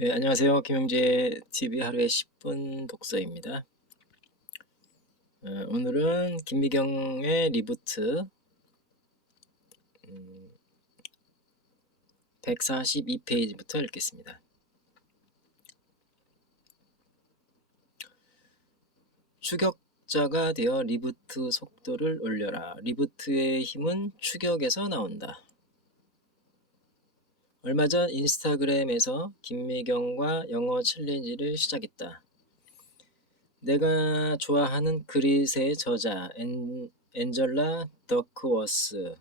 네, 안녕하세요. 김영재 TV 하루에 10분 독서입니다. 오늘은 김미경의 리부트 142페이지부터 읽겠습니다. 추격자가 되어 리부트 속도를 올려라. 리부트의 힘은 추격에서 나온다. 얼마 전 인스타그램에서 김미경과 영어 챌린지를 시작했다. 내가 좋아하는 그릿의 저자 엔젤라 더크워스의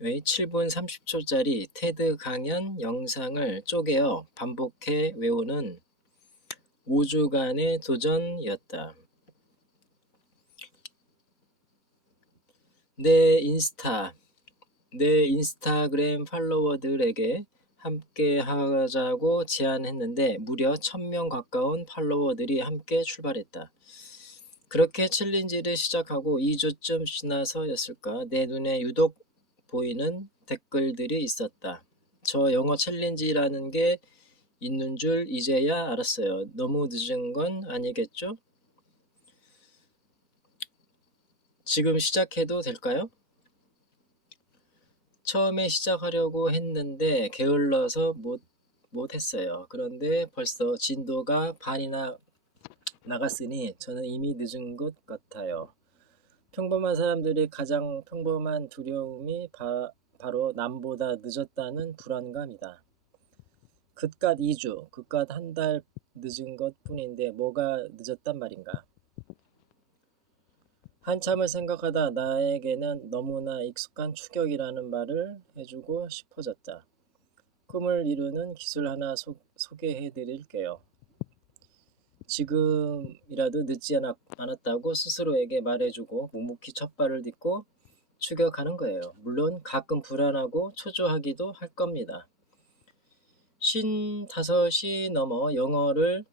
7분 30초짜리 테드 강연 영상을 쪼개어 반복해 외우는 5주간의 도전이었다. 내 인스타그램 팔로워들에게 함께 하자고 제안했는데 무려 1000명 가까운 팔로워들이 함께 출발했다. 그렇게 챌린지를 시작하고 2주쯤 지나서였을까 내 눈에 유독 보이는 댓글들이 있었다. 저 영어 챌린지라는 게 있는 줄 이제야 알았어요. 너무 늦은 건 아니겠죠? 지금 시작해도 될까요? 처음에 시작하려고 했는데 게을러서 못했어요. 그런데 벌써 진도가 반이나 나갔으니 저는 이미 늦은 것 같아요. 평범한 사람들이 가장 평범한 두려움이 바로 남보다 늦었다는 불안감이다. 그깟 2주, 그깟 한 달 늦은 것 뿐인데 뭐가 늦었단 말인가. 한참을 생각하다 나에게는 너무나 익숙한 추격이라는 말을 해주고 싶어졌다. 꿈을 이루는 기술 하나 소개해 드릴게요. 지금이라도 늦지 않았다고 스스로에게 말해주고 묵묵히 첫 발을 딛고 추격하는 거예요. 물론 가끔 불안하고 초조하기도 할 겁니다. 55이 넘어 영어를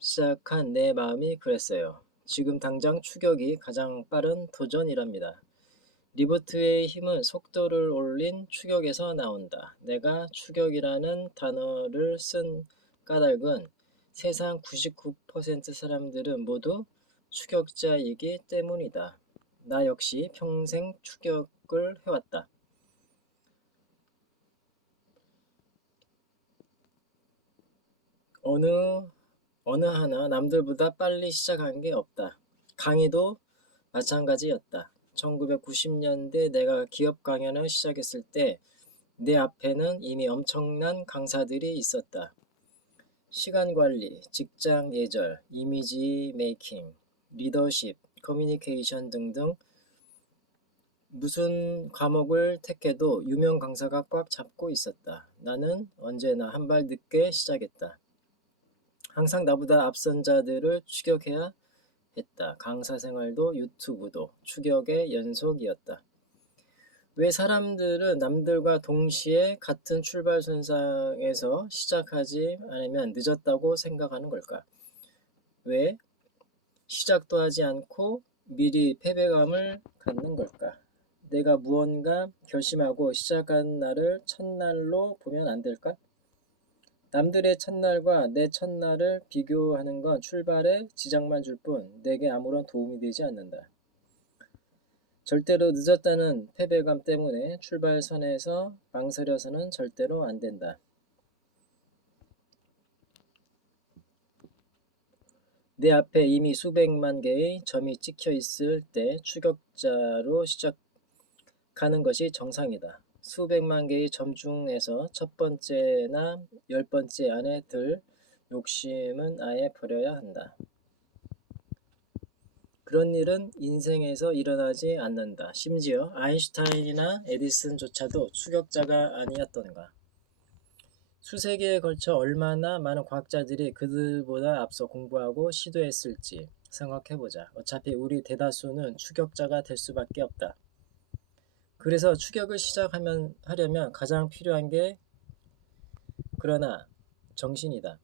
시작한 내 마음이 그랬어요. 지금 당장 추격이 가장 빠른 도전이랍니다. 리부트의 힘은 속도를 올린 추격에서 나온다. 내가 추격이라는 단어를 쓴 까닭은 세상 99% 사람들은 모두 추격자이기 때문이다. 나 역시 평생 추격을 해왔다. 어느 하나 남들보다 빨리 시작한 게 없다. 강의도 마찬가지였다. 1990년대 내가 기업 강연을 시작했을 때 내 앞에는 이미 엄청난 강사들이 있었다. 시간 관리, 직장 예절, 이미지 메이킹, 리더십, 커뮤니케이션 등등 무슨 과목을 택해도 유명 강사가 꽉 잡고 있었다. 나는 언제나 한 발 늦게 시작했다. 항상 나보다 앞선 자들을 추격해야 했다. 강사 생활도 유튜브도 추격의 연속이었다. 왜 사람들은 남들과 동시에 같은 출발선상에서 시작하지 않으면 늦었다고 생각하는 걸까? 왜 시작도 하지 않고 미리 패배감을 갖는 걸까? 내가 무언가 결심하고 시작한 날을 첫날로 보면 안 될까? 남들의 첫날과 내 첫날을 비교하는 건 출발에 지장만 줄 뿐 내게 아무런 도움이 되지 않는다. 절대로 늦었다는 패배감 때문에 출발선에서 망설여서는 절대로 안 된다. 내 앞에 이미 수백만 개의 점이 찍혀 있을 때 추격자로 시작하는 것이 정상이다. 수백만 개의 점 중에서 첫 번째나 10번째 안에 들 욕심은 아예 버려야 한다. 그런 일은 인생에서 일어나지 않는다. 심지어 아인슈타인이나 에디슨조차도 추격자가 아니었던가. 수세기에 걸쳐 얼마나 많은 과학자들이 그들보다 앞서 공부하고 시도했을지 생각해보자. 어차피 우리 대다수는 추격자가 될 수밖에 없다. 그래서 추격을 하려면 가장 필요한 게 그러나 정신이다.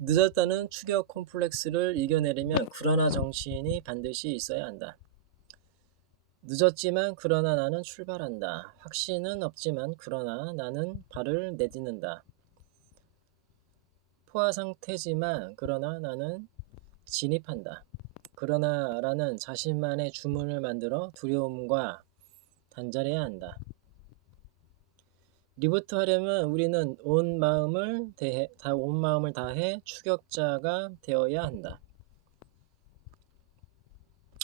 늦었다는 추격 콤플렉스를 이겨내려면 그러나 정신이 반드시 있어야 한다. 늦었지만 그러나 나는 출발한다. 확신은 없지만 그러나 나는 발을 내딛는다. 포화 상태지만 그러나 나는 진입한다. 그러나 라는 자신만의 주문을 만들어 두려움과 단절해야 한다. 리부트 하려면 우리는 온 마음을 다해 추격자가 되어야 한다.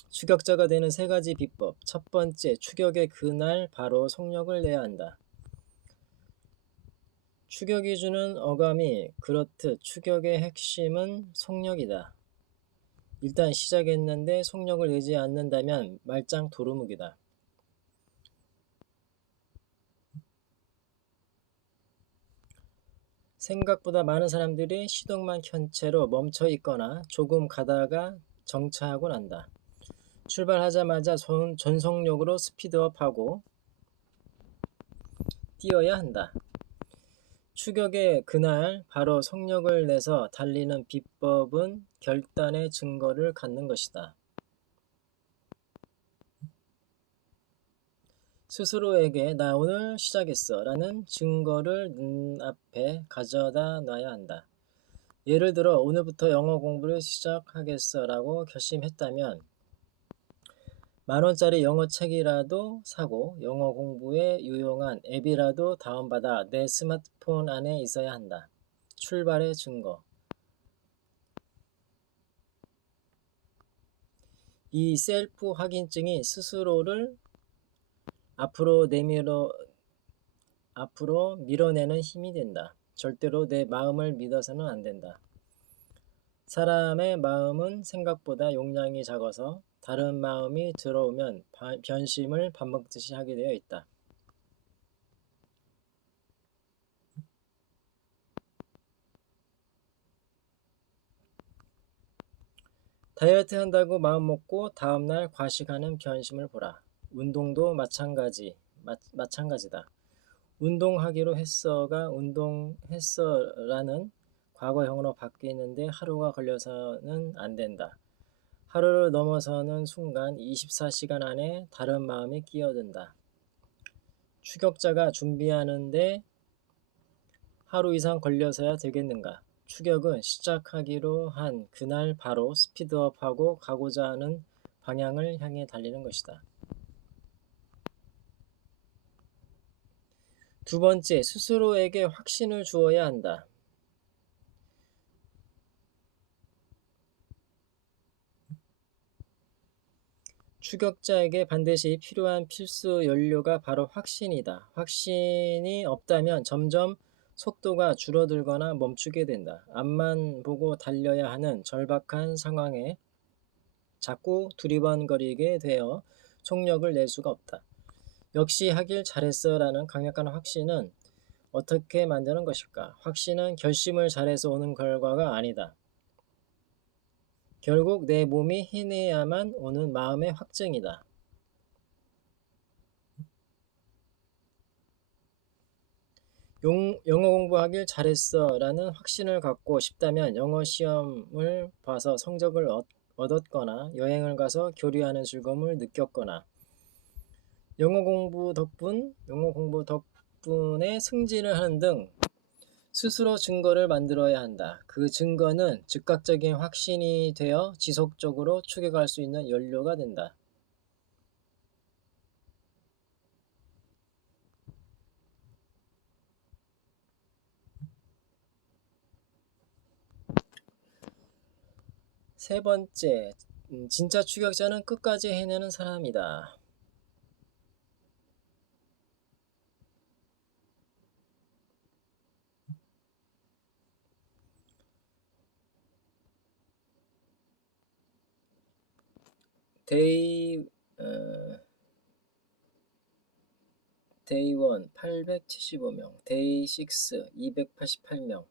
추격자가 되는 세 가지 비법. 첫 번째, 추격의 그날 바로 속력을 내야 한다. 추격이 주는 어감이 그렇듯 추격의 핵심은 속력이다. 일단 시작했는데 속력을 내지 않는다면 말짱 도루묵이다. 생각보다 많은 사람들이 시동만 켠 채로 멈춰 있거나 조금 가다가 정차하곤 한다. 출발하자마자 전속력으로 스피드업하고 뛰어야 한다. 추격의 그날 바로 속력을 내서 달리는 비법은 결단의 증거를 갖는 것이다. 스스로에게 나 오늘 시작했어 라는 증거를 눈앞에 가져다 놔야 한다. 예를 들어 오늘부터 영어 공부를 시작하겠어 라고 결심했다면 10,000원짜리 영어 책이라도 사고 영어 공부에 유용한 앱이라도 다운받아 내 스마트폰 안에 있어야 한다. 출발의 증거. 이 셀프 확인증이 스스로를 앞으로 밀어내는 힘이 된다. 절대로 내 마음을 믿어서는 안 된다. 사람의 마음은 생각보다 용량이 작아서 다른 마음이 들어오면 변심을 밥 먹듯이 하게 되어 있다. 다이어트 한다고 마음먹고 다음날 과식하는 변심을 보라. 운동도 마찬가지다. 운동하기로 했어가 운동했어라는 과거형으로 바뀌는데 하루가 걸려서는 안 된다. 하루를 넘어서는 순간 24시간 안에 다른 마음이 끼어든다. 추격자가 준비하는데 하루 이상 걸려서야 되겠는가? 추격은 시작하기로 한 그날 바로 스피드업하고 가고자 하는 방향을 향해 달리는 것이다. 두 번째, 스스로에게 확신을 주어야 한다. 추격자에게 반드시 필요한 필수 연료가 바로 확신이다. 확신이 없다면 점점 속도가 줄어들거나 멈추게 된다. 앞만 보고 달려야 하는 절박한 상황에 자꾸 두리번거리게 되어 속력을 낼 수가 없다. 역시 하길 잘했어 라는 강력한 확신은 어떻게 만드는 것일까? 확신은 결심을 잘해서 오는 결과가 아니다. 결국 내 몸이 해내야만 오는 마음의 확증이다. 영어 공부하길 잘했어 라는 확신을 갖고 싶다면 영어 시험을 봐서 성적을 얻었거나 여행을 가서 교류하는 즐거움을 느꼈거나 영어 공부 덕분에 승진을 하는 등 스스로 증거를 만들어야 한다. 그 증거는 즉각적인 확신이 되어 지속적으로 추격할 수 있는 연료가 된다. 세 번째, 진짜 추격자는 끝까지 해내는 사람이다. 데이 1 875명, 데이 6 288명.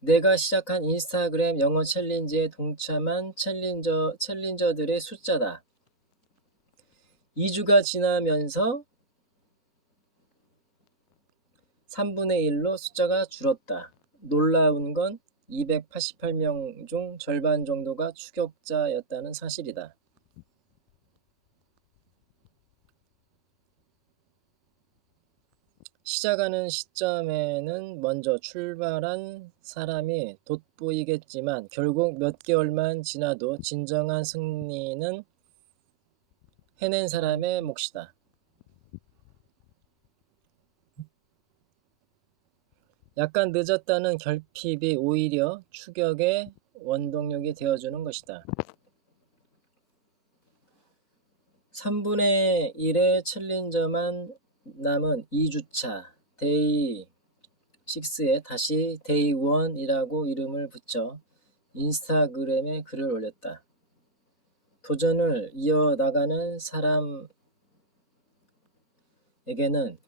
내가 시작한 인스타그램 영어 챌린지에 동참한 챌린저들의 숫자다. 2주가 지나면서 3분의 1로 숫자가 줄었다. 놀라운 건 288명 중 절반 정도가 추격자였다는 사실이다. 시작하는 시점에는 먼저 출발한 사람이 돋보이겠지만 결국 몇 개월만 지나도 진정한 승리는 해낸 사람의 몫이다. 약간 늦었다는 결핍이 오히려 추격의 원동력이 되어주는 것이다. 3분의 1의 챌린저만 남은 2주차 데이 6에 다시 데이 1이라고 이름을 붙여 인스타그램에 글을 올렸다. 도전을 이어나가는 사람에게는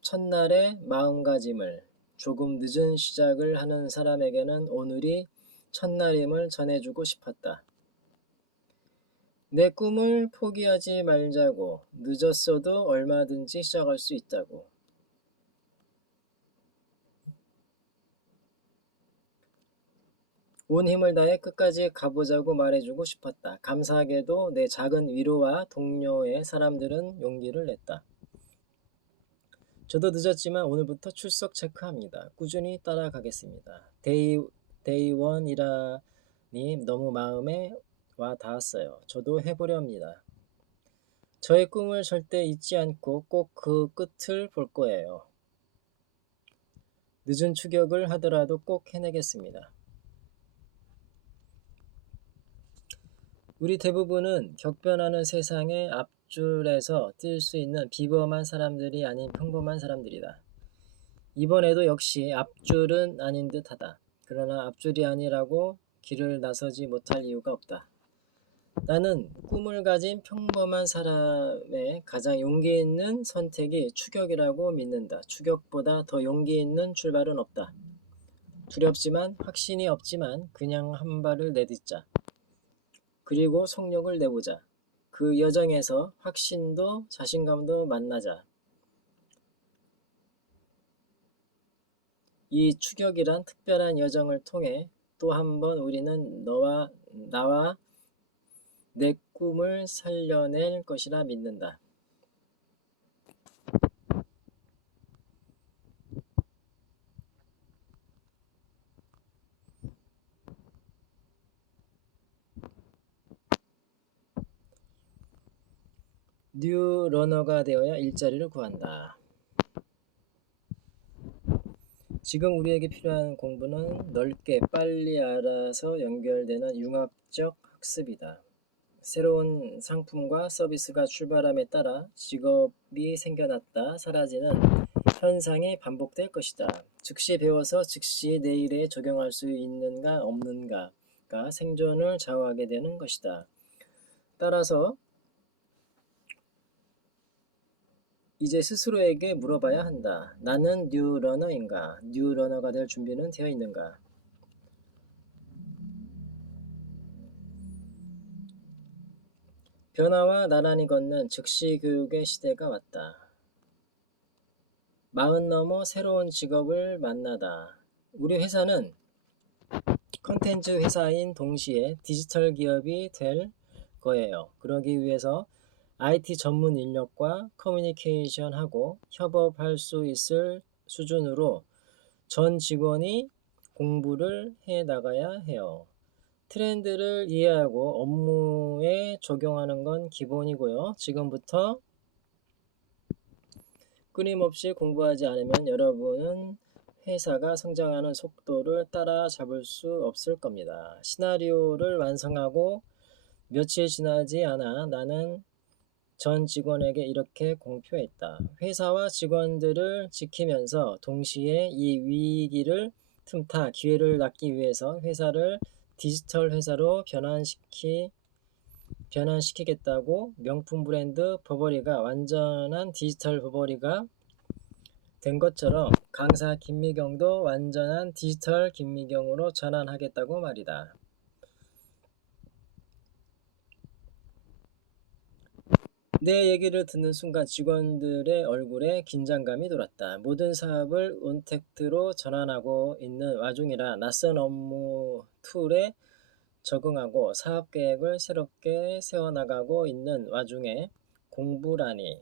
첫날의 마음가짐을, 조금 늦은 시작을 하는 사람에게는 오늘이 첫날임을 전해주고 싶었다. 내 꿈을 포기하지 말자고. 늦었어도 얼마든지 시작할 수 있다고. 온 힘을 다해 끝까지 가보자고 말해주고 싶었다. 감사하게도 내 작은 위로와 동료의 사람들은 용기를 냈다. 저도 늦었지만 오늘부터 출석 체크합니다. 꾸준히 따라가겠습니다. 데이 1이라니 너무 마음에 와 닿았어요. 저도 해보려 합니다. 저의 꿈을 절대 잊지 않고 꼭 그 끝을 볼 거예요. 늦은 추격을 하더라도 꼭 해내겠습니다. 우리 대부분은 격변하는 세상의 앞줄에서 뛸 수 있는 비범한 사람들이 아닌 평범한 사람들이다. 이번에도 역시 앞줄은 아닌 듯하다. 그러나 앞줄이 아니라고 길을 나서지 못할 이유가 없다. 나는 꿈을 가진 평범한 사람의 가장 용기 있는 선택이 추격이라고 믿는다. 추격보다 더 용기 있는 출발은 없다. 두렵지만 확신이 없지만 그냥 한 발을 내딛자. 그리고 속력을 내보자. 그 여정에서 확신도 자신감도 만나자. 이 추격이란 특별한 여정을 통해 또 한 번 우리는 나와 내 꿈을 살려낼 것이라 믿는다. 뉴 러너가 되어야 일자리를 구한다. 지금 우리에게 필요한 공부는 넓게 빨리 알아서 연결되는 융합적 학습이다. 새로운 상품과 서비스가 출발함에 따라 직업이 생겨났다 사라지는 현상이 반복될 것이다. 즉시 배워서 즉시 내일에 적용할 수 있는가 없는가가 생존을 좌우하게 되는 것이다. 따라서 이제 스스로에게 물어봐야 한다. 나는 뉴 러너인가? 뉴 러너가 될 준비는 되어 있는가? 변화와 나란히 걷는 즉시 교육의 시대가 왔다. 40 넘어 새로운 직업을 만나다. 우리 회사는 컨텐츠 회사인 동시에 디지털 기업이 될 거예요. 그러기 위해서 IT 전문 인력과 커뮤니케이션하고 협업할 수 있을 수준으로 전 직원이 공부를 해 나가야 해요. 트렌드를 이해하고 업무에 적용하는 건 기본이고요. 지금부터 끊임없이 공부하지 않으면 여러분은 회사가 성장하는 속도를 따라잡을 수 없을 겁니다. 시나리오를 완성하고 며칠 지나지 않아 나는 전 직원에게 이렇게 공표했다. 회사와 직원들을 지키면서 동시에 이 위기를 틈타 기회를 낳기 위해서 회사를 디지털 회사로 변환시키겠다고. 명품 브랜드 버버리가 완전한 디지털 버버리가 된 것처럼 강사 김미경도 완전한 디지털 김미경으로 전환하겠다고 말이다. 내 얘기를 듣는 순간 직원들의 얼굴에 긴장감이 돌았다. 모든 사업을 온택트로 전환하고 있는 와중이라 낯선 업무 툴에 적응하고 사업 계획을 새롭게 세워나가고 있는 와중에 공부라니.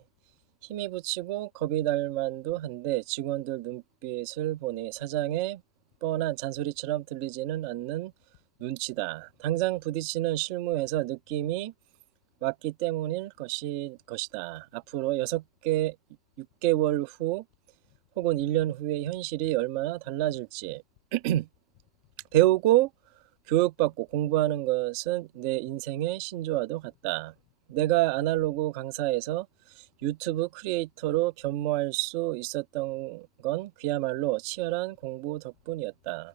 힘이 붙이고 겁이 날 만도 한데 직원들 눈빛을 보니 사장의 뻔한 잔소리처럼 들리지는 않는 눈치다. 당장 부딪히는 실무에서 느낌이 왔기 때문일 것이다. 앞으로 6개월 후 혹은 1년 후의 현실이 얼마나 달라질지. 배우고 교육받고 공부하는 것은 내 인생의 신조와도 같다. 내가 아날로그 강사에서 유튜브 크리에이터로 변모할 수 있었던 건 그야말로 치열한 공부 덕분이었다.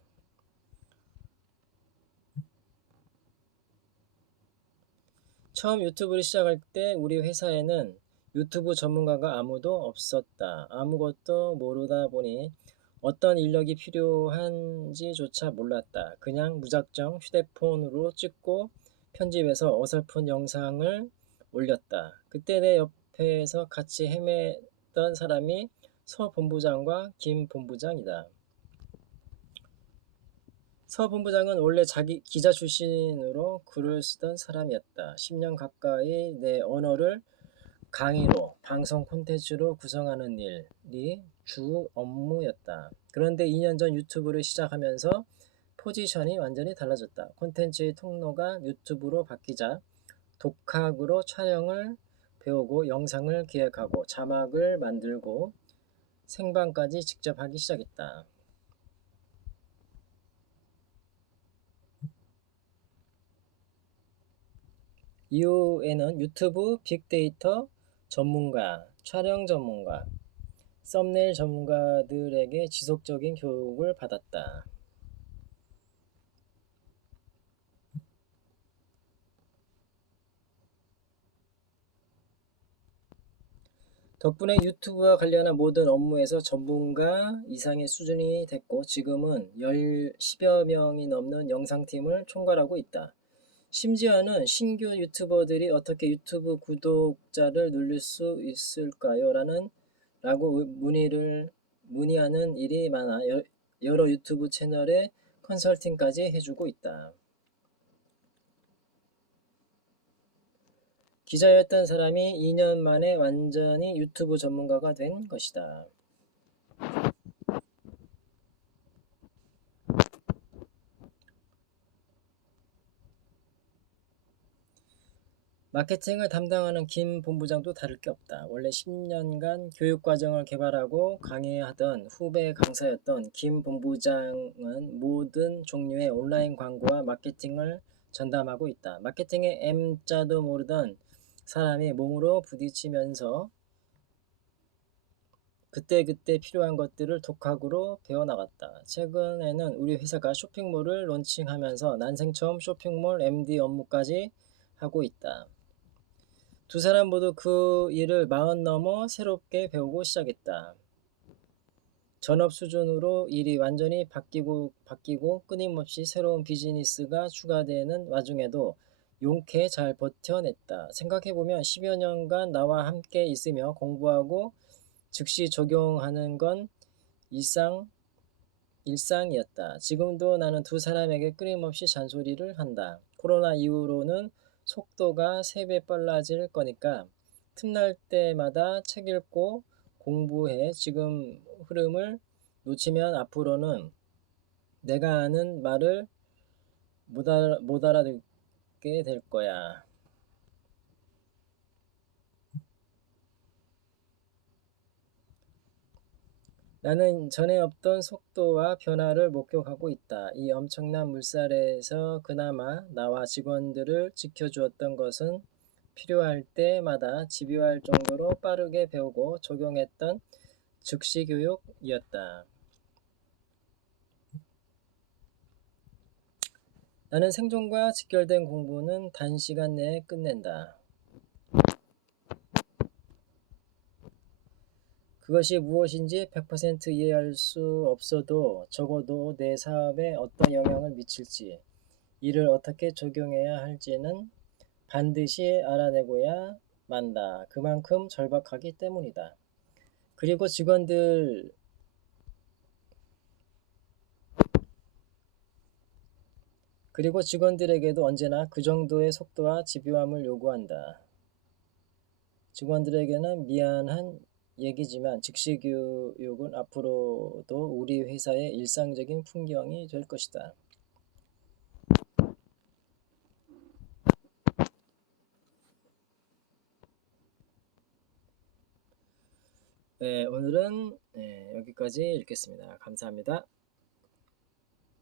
처음 유튜브를 시작할 때 우리 회사에는 유튜브 전문가가 아무도 없었다. 아무것도 모르다 보니 어떤 인력이 필요한지조차 몰랐다. 그냥 무작정 휴대폰으로 찍고 편집해서 어설픈 영상을 올렸다. 그때 내 옆에서 같이 헤매던 사람이 서 본부장과 김 본부장이다. 서 본부장은 원래 자기 기자 출신으로 글을 쓰던 사람이었다. 10년 가까이 내 언어를 강의로, 방송 콘텐츠로 구성하는 일이 주 업무였다. 그런데 2년 전 유튜브를 시작하면서 포지션이 완전히 달라졌다. 콘텐츠의 통로가 유튜브로 바뀌자 독학으로 촬영을 배우고 영상을 기획하고 자막을 만들고 생방까지 직접 하기 시작했다. 이후에는 유튜브 빅데이터 전문가, 촬영 전문가, 썸네일 전문가들에게 지속적인 교육을 받았다. 덕분에 유튜브와 관련한 모든 업무에서 전문가 이상의 수준이 됐고 지금은 10여 명이 넘는 영상팀을 총괄하고 있다. 심지어는 신규 유튜버들이 어떻게 유튜브 구독자를 늘릴 수 있을까요? 라고 문의하는 일이 많아 여러 유튜브 채널에 컨설팅까지 해주고 있다. 기자였던 사람이 2년 만에 완전히 유튜브 전문가가 된 것이다. 마케팅을 담당하는 김 본부장도 다를 게 없다. 원래 10년간 교육과정을 개발하고 강의하던 후배 강사였던 김 본부장은 모든 종류의 온라인 광고와 마케팅을 전담하고 있다. 마케팅의 M자도 모르던 사람이 몸으로 부딪히면서 그때그때 필요한 것들을 독학으로 배워나갔다. 최근에는 우리 회사가 쇼핑몰을 론칭하면서 난생 처음 쇼핑몰 MD 업무까지 하고 있다. 두 사람 모두 그 일을 40 넘어 새롭게 배우고 시작했다. 전업 수준으로 일이 완전히 바뀌고 끊임없이 새로운 비즈니스가 추가되는 와중에도 용케 잘 버텨냈다. 생각해보면 10여 년간 나와 함께 있으며 공부하고 즉시 적용하는 건 일상이었다. 지금도 나는 두 사람에게 끊임없이 잔소리를 한다. 코로나 이후로는 속도가 3배 빨라질 거니까 틈날 때마다 책 읽고 공부해. 지금 흐름을 놓치면 앞으로는 내가 하는 말을 못 알아듣게 될 거야. 나는 전에 없던 속도와 변화를 목격하고 있다. 이 엄청난 물살에서 그나마 나와 직원들을 지켜주었던 것은 필요할 때마다 집요할 정도로 빠르게 배우고 적용했던 즉시 교육이었다. 나는 생존과 직결된 공부는 단시간 내에 끝낸다. 그것이 무엇인지 100% 이해할 수 없어도 적어도 내 사업에 어떤 영향을 미칠지, 이를 어떻게 적용해야 할지는 반드시 알아내고야 만다. 그만큼 절박하기 때문이다. 그리고 직원들에게도 언제나 그 정도의 속도와 집요함을 요구한다. 직원들에게는 미안한 얘기지만 즉시 교육은 앞으로도 우리 회사의 일상적인 풍경이 될 것이다. 네, 오늘은 여기까지 읽겠습니다. 감사합니다.